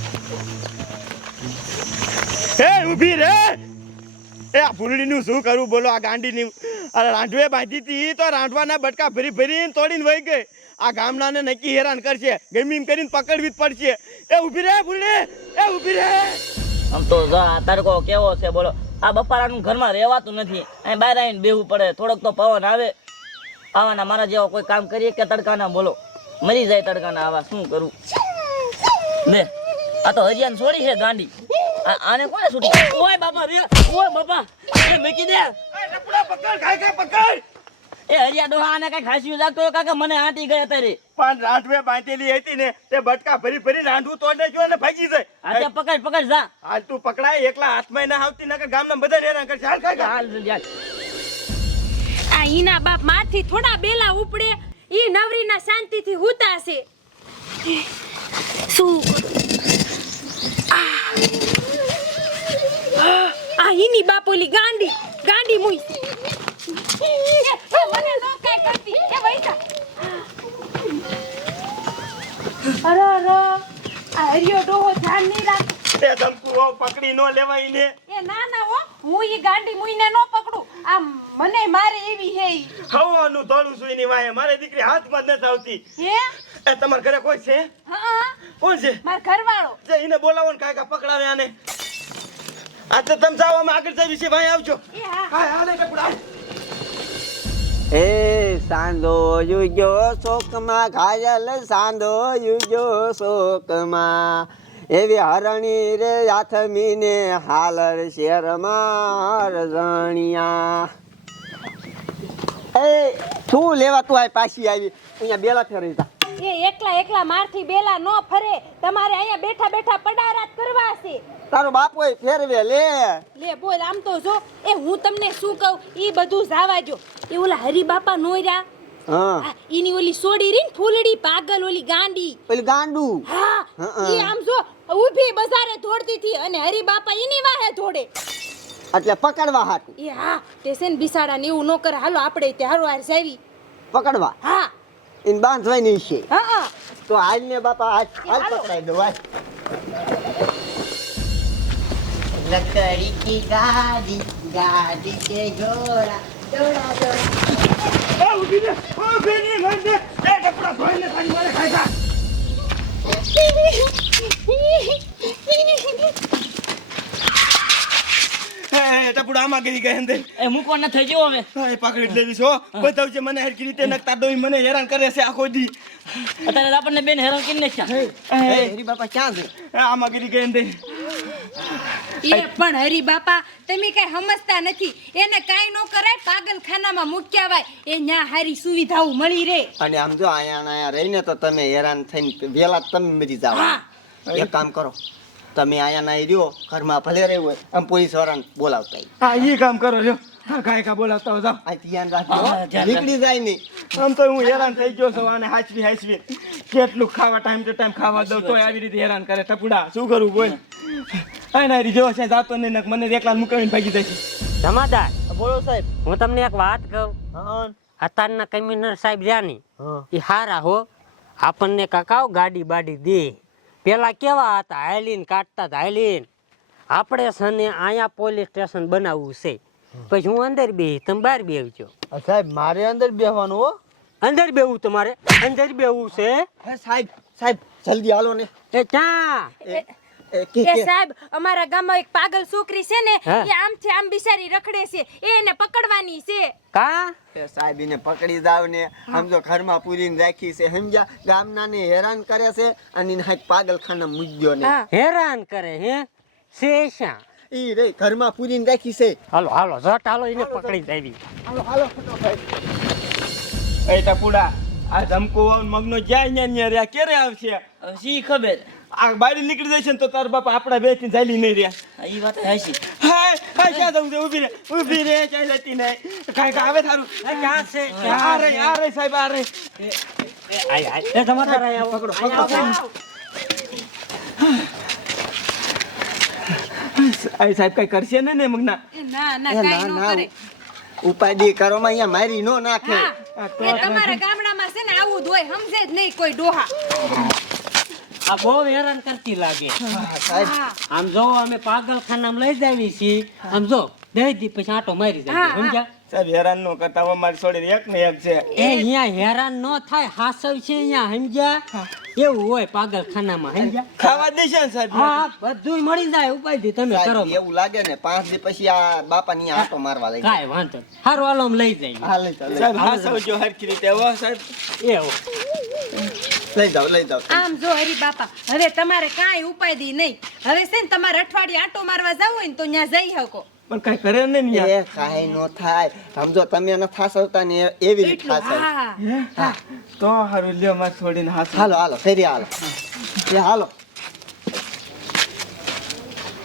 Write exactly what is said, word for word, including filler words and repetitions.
એ ઊભી રે એ આ ફૂલડીનું શું કરું બોલો આ ગાંડીની અરે રાંધવે બાંધી હતી તો રાંધવાના બટકા ભરી ભરીને તોડીને વહી ગઈ આ ગામડાને નક્કી હેરાન કરશે ગમે એમ કરીને પકડવી જ પડશે એ ઊભી રે ફૂલડી એ ઊભી રે આમ તો જા તડકો કેવો છે બોલો આ બપારાનું ઘરમાં રહેવાતું નથી અહીં બહાર આવીને બેહવું પડે થોડોક તો પવન આવે આવાના મારા જેવા કોઈ કામ કરીએ કે તડકાના બોલો મરી જાય તડકાના આવા શું કરું લે આ તો હરિયાન છોડી છે ગાંડી આને કોને છૂટી ઓય બાપા રે ઓય બાપા એ મેકી દે એ ટપડા પકડ ખાય ખાય પકડ એ હરિયા ડોહા આને કઈ ખાસ્યું લાગતો કાકા મને આંટી ગયા તારે પણ રાંધવે બાંધેલી હતી ને તે બટકા ભરી ભરી રાંધવું તોડે જો ને ભાગી જાય આ તે પકડ પકડ જા હાલ તું પકડાય એકલા હાથમાં ના આવતી નકર ગામના બધા હેરાન કરશે હાલ ખાય હાલ જલ્દી હાલ આ ઈના બાપ મારથી થોડા બેલા ઉપડે ઈ નવરીના શાંતિથી હુતા છે શું આ ઈની બાપોલી ગાંડી ગાંડી મુઈ મને નો કાઈ કરતી એ વઈતા અરે અરે આ હરિયો ડોહો ધ્યાન નહીં રાખ તે ધમકુ હો પકડી નો લેવાય ને એ ના ના હો હું ઈ ગાંડી મુઈને નો પકડું આ મને મારે એવી હે ઈ હવાનું તોડું છું એની વાહે મારી દીકરી હાથમાં જ નથી આવતી હે એ તમારા ઘરે કોઈ છે હા કોણ છે માર ઘરવાળો જે એને બોલાવો ને કાકા પકડાવે આને આ તો તમે જાઓ અમે આગળ જઈ છે ભાઈ આવજો એ હા હા હાલે ટપડા એ સાંધો યુજો શોકમાં ઘાયલ સાંધો યુજો શોકમાં એવી હરણી રે આથમીને હાલર શેરમાં રણિયા એ શું લેવા તું આ પાછી આવી અહીંયા બેલા ફેરી જા એ એકલા એકલા મારથી બેલા નો ફરે તમારે અહીંયા બેઠા બેઠા પડારાત કરવા છે તારો બાપો ફેરવે લે લે બોલ આમ તો જો એ હું તમને શું કહું ઈ બધું જાવા જો એ ઓલા હરી બાપા નોર્યા હા ઈની ઓલી સોડી રીન ફૂલડી પાગલ ઓલી ગાંડી પેલું ગાંડું હા હા. ઈ આમ જો ઊભી બજારે દોડતી હતી અને હરી બાપા ઈની વાહે દોડે એટલે પકડવા હાટું એ હા ટેશન બિસાડા ને એવું ન કરે હાલો આપણે તે હારો હાર જાવી પકડવા હા ઇન બાંધવાય નહીં છે હા હા તો હાલ ને બાપા હાલ હાલ હાલો. પકડાઈ દો હાલ लकड़ी की गाड़ी गाड़ी के घोड़ा दौड़ा दौड़ा એ ઊભી રે ઊભી રે મને એ ટપડા ધોઈને ખાઈ મારે ખાઈ જા એ ટપડા આમાં ગઈ ગઈ અંદર એ મૂકો ન થઈ જવો હવે એ પકડી જ લેવી છો બતાવજે મને હરકી રીતે નકતા દોઈ મને હેરાન કરે છે આખો દી અત્યારે આપણને બેન હેરાન કરી નાખ્યા એ હરી બાપા ક્યાં છે એ આમાં ગઈ ગઈ અંદર એ પણ હરી બાપા તમે કઈ સમજતા નથી એને કાઈ નો કરાય પાગલખાનામાં મૂક્યા વાય એ ન્યા હારી સુવિધાઓ મળી રહે અને આમ જો આયા ને આયા રહીને તો તમે હેરાન થઈને વેલા તમે મરી જાવ હા. એક કામ કરો તમે આયા ના રહ્યો ઘરમાં ભલે રહ્યું હોય આમ પોલીસ વાળાને બોલાવતા ઈ. હા ઈ કામ કરો લ્યો હા કાંઈ કા બોલાવતા હો જાઓ આ ધ્યાન રાખજો હા, હો. ધ્યાન નીકળી જાય નહીં આમ તો હું હેરાન થઈ ગયો છું આને હાચવી હાચવી કેટલું ખાવા ટાઈમ ટુ ટાઈમ ખાવા દઉં તોય આવી રીતે હેરાન કરે ટપુડા શું કરું બોલ આ ના રી જો છે જાતો નહીં નક મને એકલા મુકાવીને ભાગી જાય છે જમાદાર બોલો સાહેબ હું તમને એક વાત કહું હા અત્યારના કમિશનર સાહેબ રહ્યા ને હા એ હારા હો આપણને કાકાઓ ગાડી બાડી દે પેલા કેવા હતા હાલીન કાઢતા હતા હાલીન આપણે સને અહીંયા પોલીસ સ્ટેશન બનાવવું છે પછી હું અંદર બેહી તમે બહાર બેહજો આ સાહેબ મારે અંદર બેહવાનું હો અંદર બેહવું તમારે અંદર બેહવું છે હે સાહેબ સાહેબ જલ્દી હાલો ને એ ક્યાં એ એ કે એ કે સાહેબ અમારા ગામમાં એક પાગલ છોકરી છે ને હા. એ આમથી આમ બિચારી રખડે છે એ એને પકડવાની છે કા એ સાહેબ એને પકડી જાવ ને આમ જો ઘરમાં પૂરીને રાખી છે સમજ્યા ગામના ને હેરાન કરે છે અને એને હાથ પાગલખાના મૂક્યો ને હા હેરાન કરે હે શેષા ઈ રે ઘરમાં પૂરીને રાખી છે હાલો હાલો ઝટ હાલો એને પકડી દેવી હાલો હાલો ફટાફટ એ ટપુડા આ ધમકો મગનો જાય ને ન્યા રહ્યા ક્યારે આવશે હવે શી ખબર આ બહાર નીકળી જશે ને તો તાર બાપા આપણા બે થી ચાલી નહીં રહ્યા એ વાત હાચી હાય હાય ક્યાં જવું છે ઊભી રે ઊભી રે ક્યાં જતી નહીં કાંઈ કાંઈ આવે થારું ક્યાં છે આ રે આ રે સાહેબ આ રે આય આય એ જમાદાર આય આવો પકડો પકડો આ સાહેબ કઈ કરશે ને ને મગના એ ના ના એ કાઈ ના નો ના કરે ઉપાધિ કરો માં અહીંયા મારી નો નાખે હા એ તમારા ગામડામાં છે ને આવું જ હોય સમજે જ નહીં કોઈ ડોહા આ બહુ હેરાન કરતી લાગે સાહેબ હા આમ જો અમે પાગલખાનામાં લઈ જાવી છીએ આમ જો દઈ દી પછી આટો મારી જાય હા, સમજ્યા સાહેબ હેરાન નો કરતા હવે મારી છોડીને એક ને એક છે એ અહીંયા હેરાન ન થાય હાસવ છે અહીંયા સમજ્યા એવું હોય પાગલખાનામાં સમજ્યા ખાવા દેશે ને સાહેબ હા બધું મળી જાય ઉપાય દી તમે કરો સાહેબ એવું લાગે ને પાંચ દી પછી આ બાપા ની આટો મારવા લઈ કાંઈ વાંધો નહીં. હારું હાલો આમ લઈ જાય હા લઈ જાઓ સાહેબ હા સૌજો હરખી રીતે હો સાહેબ એવું લઈ જાઓ લઈ જાઓ આમ જો હરી બાપા હવે તમારે કાંઈ ઉપાય દી નહીં હવે છે ને તમારે અઠવાડિયે આંટો મારવા જાવ હોય ને તો ત્યાં જઈ શકો પણ કઈ કરે ને ન્યા. એ કાંઈ નો થાય સમજો તમે ન થાસવતા ને એવી રીતે એટલું થાસવ હા તો હારું લ્યો મારી છોડીને હાથ હાલો હાલો ફેરી હાલો એ હાલો